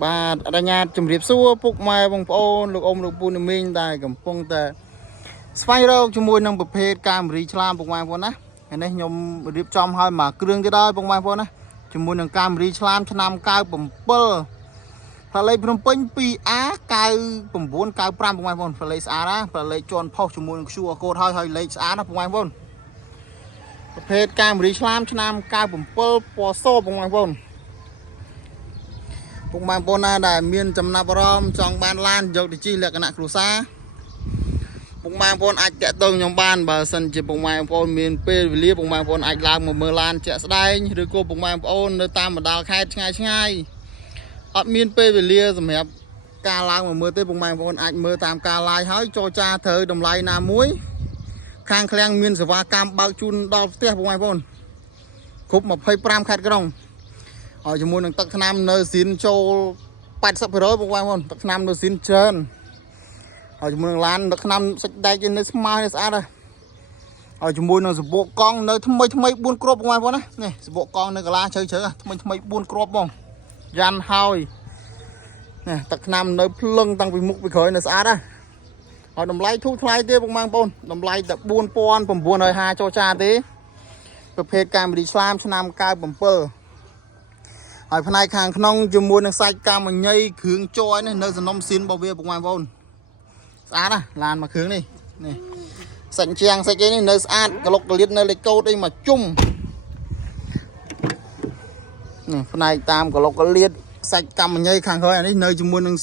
បាទអញ្ញាតជំរាបសួរពុកម៉ែបងប្អូនលោកអ៊ំលោកពូនមីងដែលកំពុងតែស្វែងរកជាមួយនឹងប្រភេទកាមេរីឆ្លាមពុកម៉ែបងប្អូនណាថ្ងៃនេះខ្ញុំរៀបចំឲ្យមកគ្រឿងទៀតហើយពុកម៉ែបងប្អូនណាជាមួយនឹងកាមេរីឆ្លាមឆ្នាំ97ផ្លាលេខភ្នំពេញ 2A 9995ពុកម៉ែបងប្អូនផ្លាលេខស្អាតណាផ្លាលេខជាន់ផុសជាមួយនឹង QR code ហើយលេខស្អាតណាពុកម៉ែបងប្អូនប្រភេទកាមេរីឆ្លាមឆ្នាំ97ពណ៌សពុកម៉ែបងប្អូនពុកម៉ែបងប្អូនណាដែលមានចំណាប់អារម្មណ៍ចង់បានឡានយកទៅជិះលក្ខណៈគ្រួសារពុកម៉ែបងប្អូនអាចតាក់ទងខ្ញុំបានបើសិនជាពុកម៉ែបងប្អូនមានពេលវេលាពុកម៉ែបងប្អូនអាចឡើងមកមើលឡានជាក់ស្ដែងឬក៏ពុកម៉ែបងប្អូននៅតាមបណ្ដាលខេត្តឆ្ងាយអត់មានពេលវេលាសម្រាប់ការឡើងមកមើលទេពុកម៉ែបងប្អូនអាចមើលតាមការ live ហើយចរចាត្រូវតម្លៃណាមួយខាងឃ្លាំងមានសេវាកម្មបើកជូនដល់ផ្ទះពុកម៉ែបងប្អូនគ្រប់25ខេត្តក្រុងហើយជាមួយនឹងទឹកថ្នាំនៅស៊ីនចូល 80% ពុកម៉ែបងប្អូនទឹកថ្នាំនៅស៊ីនច្រើនហើយជាមួយនឹងឡានទឹកថ្នាំសាច់ដែកនៅស្មើស្អាតហើយជាមួយនឹងសបកកង់នៅថ្មី4គ្រាប់ពុកម៉ែបងប្អូនណានេះសបកកង់នៅកន្លះជ្រៅថ្មី4គ្រាប់បងយ៉ាន់ហើយនេះទឹកថ្នាំនៅភ្លឹងតាំងពីមុខពីក្រោយនៅស្អាតហើយតម្លៃធូរថ្លៃទេពុកម៉ែបងប្អូនតម្លៃតែ 4950 ចរចាទេប្រភេទកាមេរីឆ្លាមឆ្នាំ97ហើយផ្នែកខាងក្នុងជាមួយនឹងសាច់កាមញ៉ៃគ្រឿងជ័រនេះនៅសំណុំស៊ីនរបស់វាពុកម៉ែបងប្អូនស្អាតណាឡានមកគ្រឿងនេះសាច់ជាងសាច់អីនេះនៅស្អាតក្លុកក្លៀតនៅលេខកូដអីមកជុំនេះផ្នែកតាមក្លុកក្លៀតសាច់កាមញ៉ៃខាងក្រោយអានេះនៅជាមួយនឹង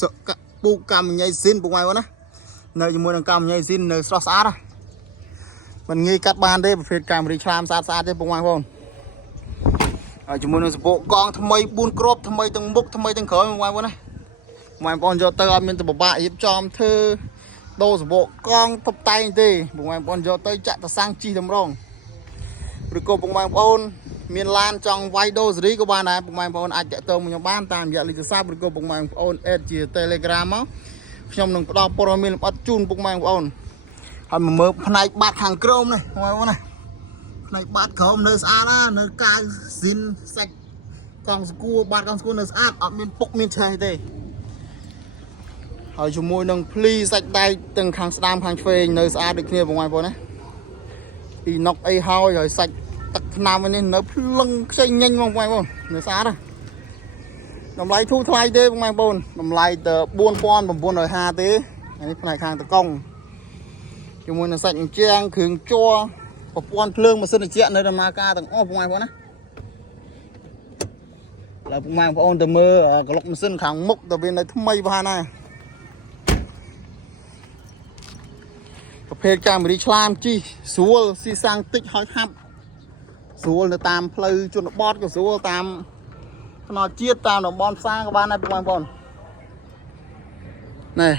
ពូកកាមញ៉ៃស៊ីនពុកម៉ែបងប្អូនណានៅជាមួយនឹងកាមញ៉ៃស៊ីននៅស្រស់ស្អាតមិនងាយកាត់បានទេប្រភេទកាមេរីឆ្លាមស្អាតទេពុកម៉ែបងប្អូនហើយជាមួយនឹងសបកកង់ថ្មី4គ្រាប់ថ្មីទាំងមុខថ្មីទាំងក្រោយបងប្អូនណាបងប្អូនយកទៅអត់មានទៅពិបាករៀបចំធ្វើដូរសបកកង់តុបតែងទេបងប្អូនយកទៅចាក់តសាំងជីតម្រងឬក៏បងប្អូនមានឡានចង់វាយដូរសេរីក៏បានដែរបងប្អូនអាចតាក់ទងខ្ញុំបានតាមរយៈលេខទូរស័ព្ទឬក៏បងប្អូនអេតជា Telegram មកខ្ញុំនឹងផ្ដល់ព័ត៌មានលម្អិតជូនបងប្អូនហើយមកមើលផ្នែកបាតខាងក្រោមនេះបងប្អូនណាផ្នែកបាតក្រោមនៅស្អាតណានៅកាវស៊ីនសាច់កង់ស្គួរបាតកង់ស្គួរនៅស្អាតអត់មានពុកមានឆេះទេហើយជាមួយនឹងភ្លីសាច់ដែកទាំងខាងស្ដាំខាងឆ្វេងនៅស្អាតដូចគ្នាបងប្អូនណាពីណុកអីហើយសាច់ទឹកថ្នាំនេះនៅភ្លឹងខ្ចីញញបងប្អូននៅស្អាតណាតម្លៃធូរថ្លៃទេបងប្អូនតម្លៃតែ 4950 ទេនេះផ្នែកខាងតកង់ជាមួយនឹងសាច់អញ្ចាំងគ្រឿងជ័រប្រព័ន្ធភ្លើងម៉ាស៊ីនត្រជាក់នៅដំណើរការទាំងអស់បងប្អូនណាឡើយបងប្អូនទៅមើលក្លុកម៉ាស៊ីនខាងមុខទៅវានៅថ្មីបានណាប្រភេទកាមេរីឆ្លាមជីស្រួលស៊ីសាំងតិចហើយហាប់ស្រួលនៅតាមផ្លូវជនបទក៏ស្រួលតាមថ្នល់ជាតិតាមតំបន់ផ្សារក៏បានដែរបងប្អូននេះ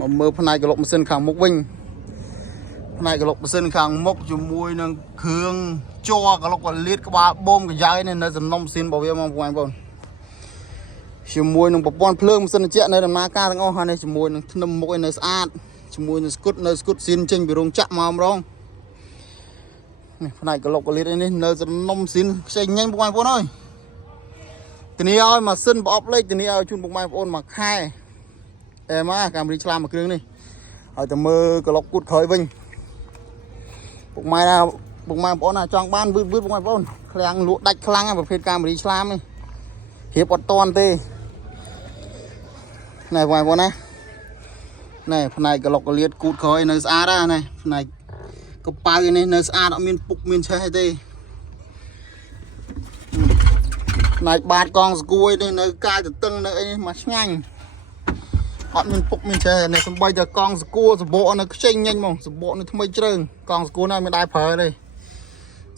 មកមើលផ្នែកក្លុកម៉ាស៊ីនខាងមុខវិញផ្នែកក្លុកម៉ាស៊ីនខាងមុខជាមួយនឹងគ្រឿងជ័រក្លុកលៀតក្បាលបូមកញ្ចើនេះនៅសំណុំស៊ីនរបស់វាបងប្អូនជាមួយនឹងប្រព័ន្ធភ្លើងម៉ាស៊ីនត្រជាក់នៅដំណើរការទាំងអស់ហើយនេះជាមួយនឹងធ្នឹមមុខឲ្យនៅស្អាតជាមួយនឹងស្គុតនៅស្គុតស៊ីនចេញពីរោងចក្រមកម្ដងនេះផ្នែកក្លុកលៀតនេះនៅសំណុំស៊ីនខ្ចីញញបងប្អូនអើយធានាឲ្យម៉ាស៊ីនប្រអប់លេខធានាឲ្យជូនបងប្អូនមួយខែអែមកកាមេរីឆ្លាមមួយគ្រឿងនេះហើយទៅមើលក្លុកគូតក្រោយវិញពុកម៉ែណាបងប្អូនណាចង់បានវឺតបងប្អូនឃ្លាំងលក់ដាច់ខ្លាំងប្រភេទកាមេរីឆ្លាមនេះរៀបអត់តន់ទេណែបងប្អូនណាណែផ្នែកក្លុកកលៀតគូតក្រោយនៅស្អាតណាផ្នែកកប៉ៅនេះនៅស្អាតអត់មានពុកមានឆេះទេផ្នែកបាតកង់ស្គួយនេះនៅកាយទទឹងនៅអីមកឆ្ងាញ់អត់មានពុកមានឆេះនេះសំបីតែកង់ស្គួរសបកនៅខ្ចីញញហ្មងសបកនៅថ្មីជ្រើងកង់ស្គួរនេះមិនដែរប្រើទេ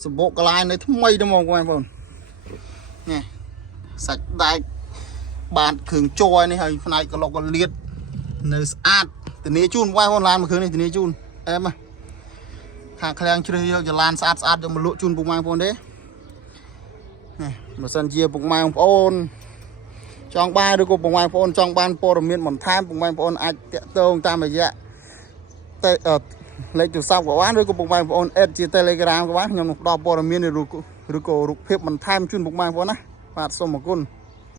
សបកកន្លែងនៅថ្មីទៅហ្មងបងប្អូននេះសាច់ដែកបាតគ្រឿងជ័រនេះហើយផ្នែកក្លុកកលៀតនៅស្អាតធានាជូនបងប្អូនឡានមួយគ្រឿងនេះធានាជូនអែមខាងឃ្លាំងជ្រើសយកចលានស្អាតយកមកលក់ជូនបងប្អូនទេនេះបើសិនជាបងប្អូនចង់បានឬក៏បងប្អូនចង់បានព័ត៌មានបន្ថែមបងប្អូនអាចតាក់ទងតាមរយៈលេខទូរស័ព្ទក៏បានឬក៏បងប្អូនអេតជា Telegram ក៏បានខ្ញុំនឹងផ្ដល់ព័ត៌មានឬក៏រូបភាពបន្ថែមជូនបងប្អូនណាបាទសូមអរគុណ